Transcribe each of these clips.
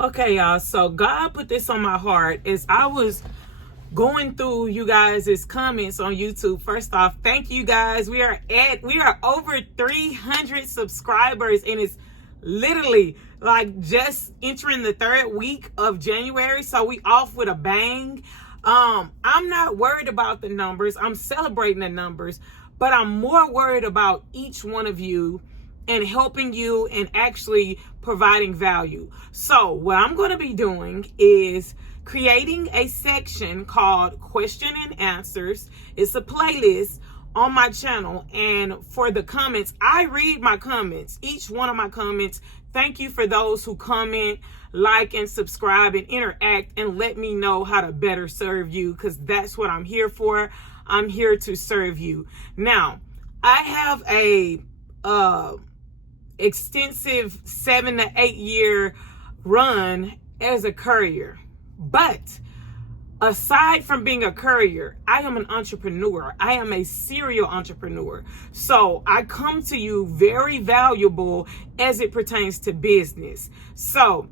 Okay, y'all. So God put this on my heart as I was going through you guys' comments on YouTube. First off, thank you guys. We are over 300 subscribers, and it's literally like just entering the third week of January. So we off with a bang. I'm not worried about the numbers. I'm celebrating the numbers, but I'm more worried about each one of you and helping you and actually providing value. So what I'm going to be doing is creating a section called Question and Answers. It's a playlist on my channel, and for the comments, I read my comments, each one of my comments. Thank you for those who comment, like, and subscribe and interact and let me know how to better serve you, because that's what I'm here for. I'm here to serve you. Now, I have a extensive 7 to 8 year run as a courier, but aside from being a courier, I am an entrepreneur. I am a serial entrepreneur. So I come to you very valuable as it pertains to business. So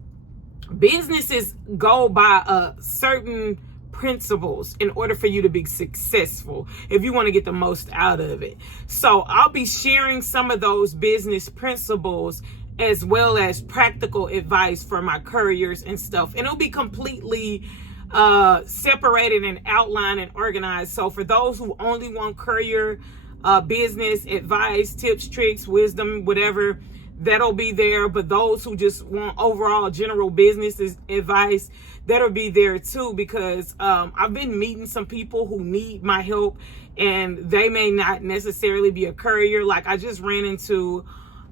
businesses go by a certain principles in order for you to be successful, if you want to get the most out of it. So I'll be sharing some of those business principles as well as practical advice for my couriers and stuff, and it'll be completely separated and outlined and organized. So for those who only want courier business advice, tips, tricks, wisdom, whatever, that'll be there. But those who just want overall general business advice, that'll be there too, because I've been meeting some people who need my help, and they may not necessarily be a courier. Like I just ran into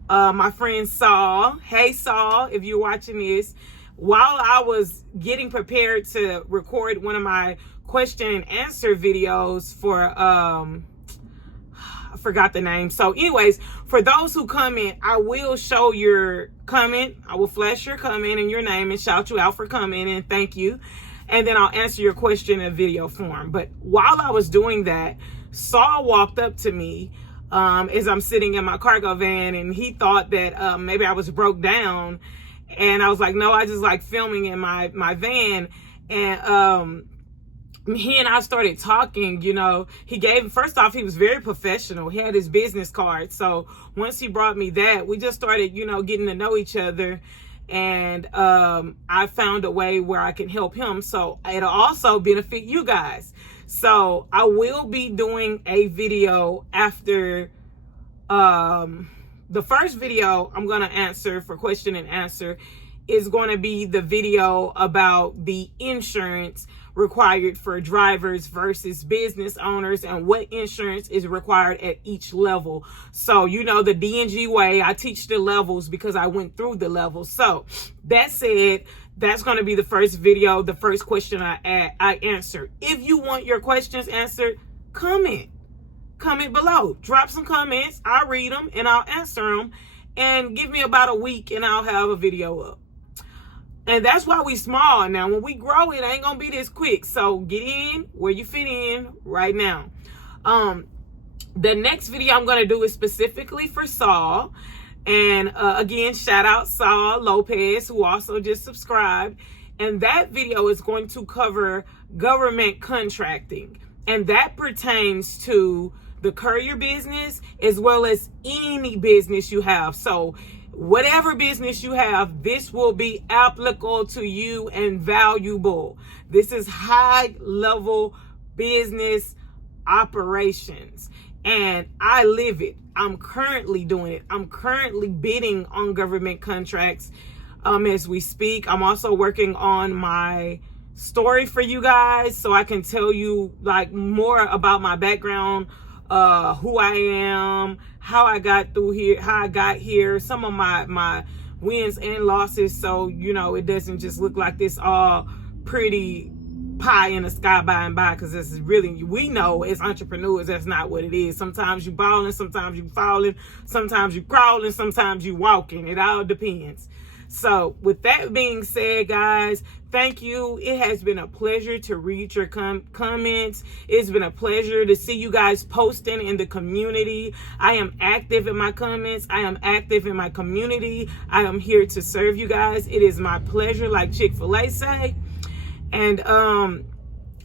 my friend Saul. Hey Saul, if you're watching this, while I was getting prepared to record one of my question and answer videos for I forgot the name. So anyways, for those who comment, I will show your comment. I will flash your comment and your name and shout you out for coming and thank you. And then I'll answer your question in video form. But while I was doing that, Saul walked up to me as I'm sitting in my cargo van, and he thought that maybe I was broke down. And I was like, no, I just like filming in my van. And he and I started talking. First off, he was very professional. He had his business card. So once he brought me that, we just started, getting to know each other. And I found a way where I can help him. So it'll also benefit you guys. So I will be doing a video after the first video I'm going to answer for question and answer is going to be the video about the insurance required for drivers versus business owners and what insurance is required at each level. So, the DNG way, I teach the levels because I went through the levels. So that said, that's going to be the first video, the first question I answer. If you want your questions answered, comment below. Drop some comments. I'll read them and I'll answer them. And give me about a week and I'll have a video up. And that's why we small now. When we grow, it ain't gonna be this quick. So get in where you fit in right now. The next video I'm gonna do is specifically for Saul. And again, shout out Saul Lopez, who also just subscribed. And that video is going to cover government contracting. And that pertains to the courier business as well as any business you have. So whatever business you have, this will be applicable to you and valuable. This is high level business operations, and I live it. I'm currently doing it. I'm currently bidding on government contracts as we speak. I'm also working on my story for you guys so I can tell you like more about my background, who I am, how I got through here, how I got here, some of my wins and losses. So, it doesn't just look like this all pretty pie in the sky by and by, because this is really, we know as entrepreneurs, that's not what it is. Sometimes you balling, sometimes you falling, sometimes you crawling, sometimes you walking. It all depends. So with that being said, guys, thank you. It has been a pleasure to read your comments. It's been a pleasure to see you guys posting in the community. I am active in my comments. I am active in my community. I am here to serve you guys. It is my pleasure, like Chick-fil-A say. And I'm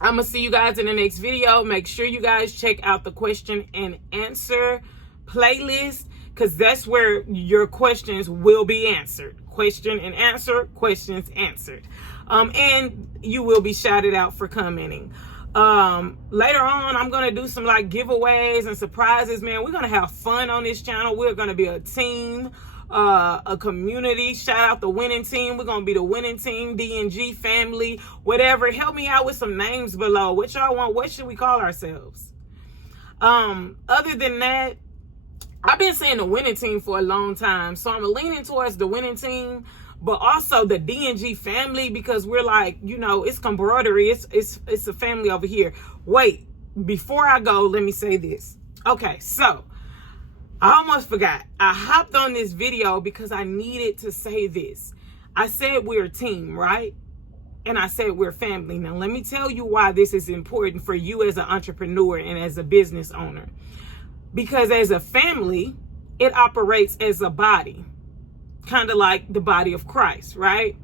going to see you guys in the next video. Make sure you guys check out the question and answer playlist, because that's where your questions will be answered. Question and answer, questions answered. And you will be shouted out for commenting. Later on, I'm going to do some like giveaways and surprises, man. We're going to have fun on this channel. We're going to be a team, a community. Shout out the winning team. We're going to be the winning team, D&G family, whatever. Help me out with some names below. What y'all want? What should we call ourselves? Other than that, I've been saying the winning team for a long time, so I'm leaning towards the winning team, but also the D&G family, because we're like, you know, it's camaraderie. It's a family over here. Wait, before I go, let me say this. Okay, so I almost forgot. I hopped on this video because I needed to say this. I said we're a team, right? And I said we're family. Now, let me tell you why this is important for you as an entrepreneur and as a business owner. Because as a family, it operates as a body, kind of like the body of Christ, right?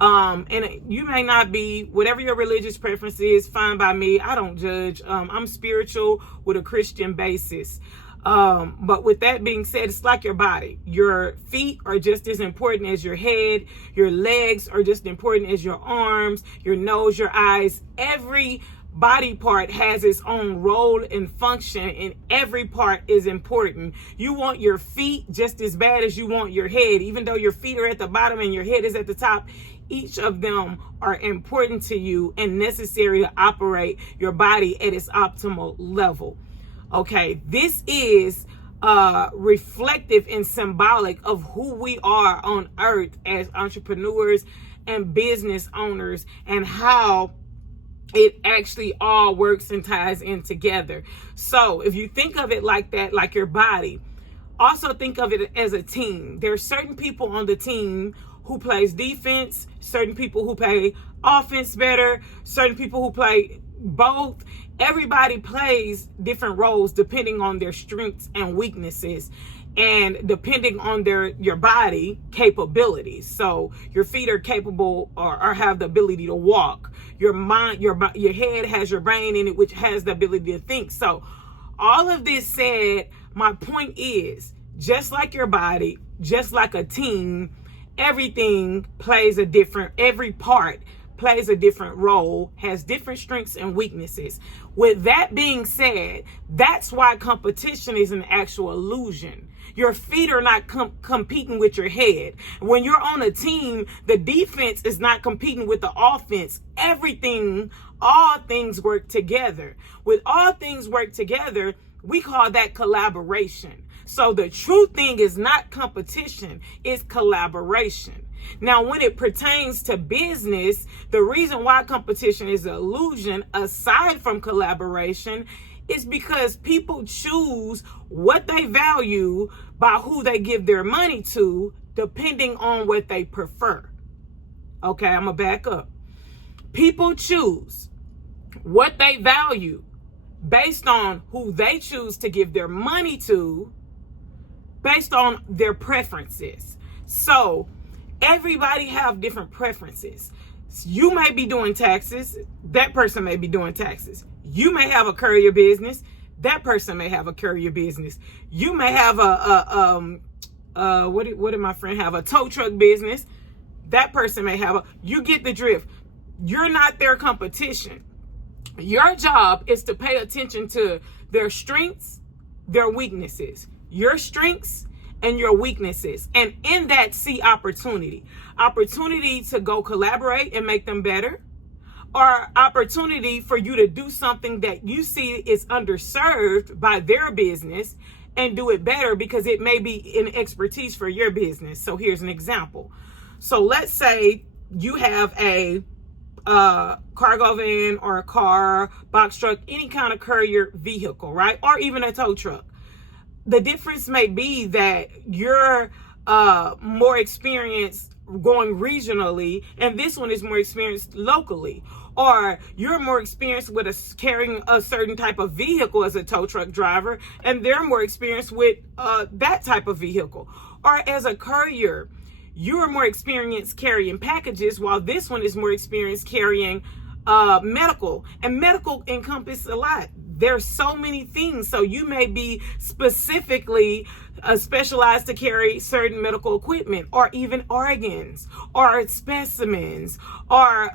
And you may not be, whatever your religious preference is, fine by me. I don't judge. I'm spiritual with a Christian basis. But with that being said, it's like your body. Your feet are just as important as your head. Your legs are just important as your arms, your nose, your eyes. Every body part has its own role and function, and every part is important. You want your feet just as bad as you want your head. Even though your feet are at the bottom and your head is at the top, each of them are important to you and necessary to operate your body at its optimal level. Okay, this is reflective and symbolic of who we are on earth as entrepreneurs and business owners, and how it actually all works and ties in together. So if you think of it like that, like your body, also think of it as a team. There are certain people on the team who plays defense, certain people who play offense better, certain people who play both. Everybody plays different roles depending on their strengths and weaknesses, and depending on your body capabilities. So your feet are capable or have the ability to walk. Your mind, your head has your brain in it, which has the ability to think. So all of this said, my point is, just like your body, just like a team, every part plays a different role, has different strengths and weaknesses. With that being said, that's why competition is an actual illusion. Your feet are not competing with your head. When you're on a team, the defense is not competing with the offense. All things work together. With all things work together, we call that collaboration. So the true thing is not competition, it's collaboration. Now, when it pertains to business, the reason why competition is an illusion, aside from collaboration, is because people choose what they value by who they give their money to, depending on what they prefer. Okay, I'm gonna back up. People choose what they value based on who they choose to give their money to, based on their preferences. So everybody have different preferences. You may be doing taxes. That person may be doing taxes. You may have a courier business. That person may have a courier business. You may have what did my friend have? A tow truck business. That person may have you get the drift. You're not their competition. Your job is to pay attention to their strengths, their weaknesses, your strengths and your weaknesses. And in that, see opportunity to go collaborate and make them better, or opportunity for you to do something that you see is underserved by their business and do it better because it may be an expertise for your business. So here's an example. So let's say you have a cargo van or a car, box truck, any kind of courier vehicle, right? Or even a tow truck. The difference may be that you're more experienced going regionally, and this one is more experienced locally. Or you're more experienced with carrying a certain type of vehicle as a tow truck driver, and they're more experienced with that type of vehicle. Or as a courier, you're more experienced carrying packages, while this one is more experienced carrying medical. And medical encompasses a lot. There's so many things. So you may be specifically specialized to carry certain medical equipment, or even organs, or specimens, or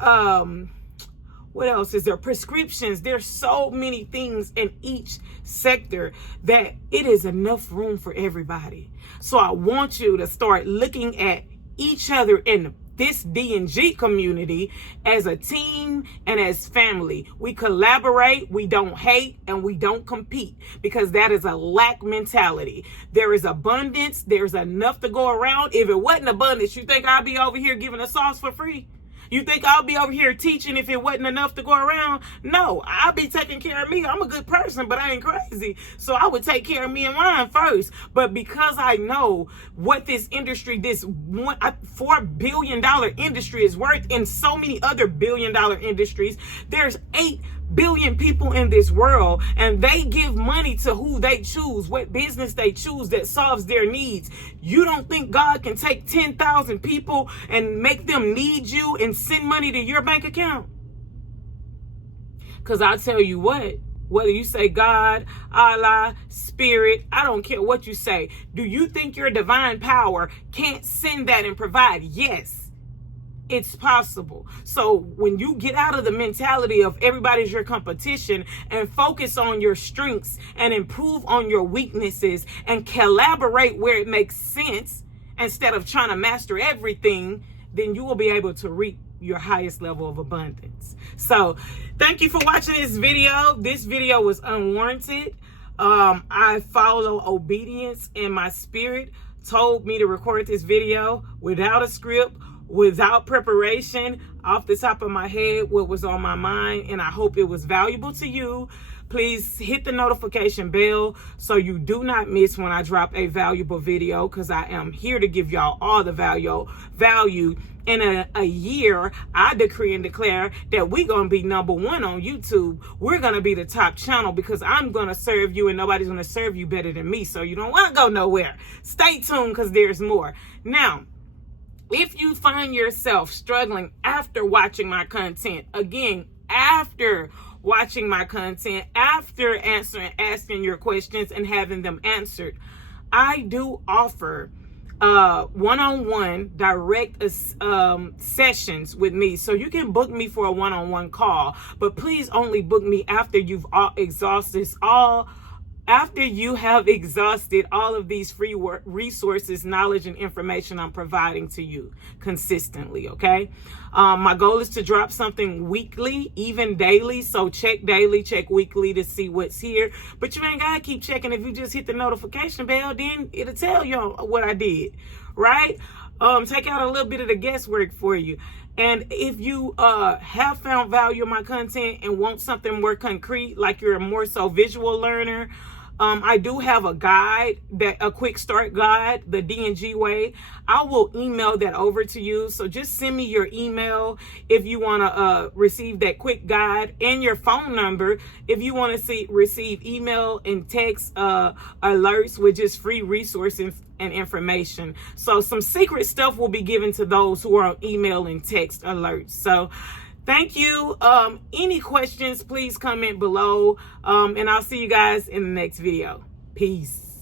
what else is there? Prescriptions. There's so many things in each sector that it is enough room for everybody. So I want you to start looking at each other in this D&G community as a team and as family. We collaborate, we don't hate, and we don't compete, because that is a lack mentality. There is abundance. There's enough to go around. If it wasn't abundance, you think I'd be over here giving a sauce for free? You think I'll be over here teaching if it wasn't enough to go around? No, I'll be taking care of me. I'm a good person, but I ain't crazy. So I would take care of me and mine first. But because I know what this industry, this $4 billion industry is worth, and so many other billion-dollar industries, there's 8 billion people in this world, and they give money to who they choose, what business they choose that solves their needs. You don't think God can take 10,000 people and make them need you and send money to your bank account? Because I'll tell you what, whether you say God, Allah, spirit, I don't care what you say. Do you think your divine power can't send that and provide? Yes. It's possible. So when you get out of the mentality of everybody's your competition and focus on your strengths and improve on your weaknesses and collaborate where it makes sense instead of trying to master everything, then you will be able to reap your highest level of abundance. So thank you for watching this video. This video was unwarranted. I follow obedience, and my spirit told me to record this video without a script, without preparation, off the top of my head, what was on my mind, and I hope it was valuable to you. Please hit the notification bell so you do not miss when I drop a valuable video, because I am here to give y'all all the value. In a year, I decree and declare that we're going to be #1 on YouTube. We're going to be the top channel, because I'm going to serve you, and nobody's going to serve you better than me. So you don't want to go nowhere. Stay tuned, because there's more. Now, if you find yourself struggling after watching my content, again, after watching my content, after asking your questions and having them answered, I do offer one-on-one direct sessions with me. So you can book me for a one-on-one call, but please only book me after you've after you have exhausted all of these free resources, knowledge, and information I'm providing to you consistently, okay? My goal is to drop something weekly, even daily. So check daily, check weekly to see what's here. But you ain't got to keep checking. If you just hit the notification bell, then it'll tell you what I did, right? Take out a little bit of the guesswork for you. And if you have found value in my content and want something more concrete, like you're a more so visual learner, I do have a guide, a quick start guide, the D&G way. I will email that over to you. So just send me your email if you want to receive that quick guide, and your phone number if you want to receive email and text alerts with just free resources and information. So some secret stuff will be given to those who are on email and text alerts. So thank you. Any questions, please comment below. And I'll see you guys in the next video. Peace.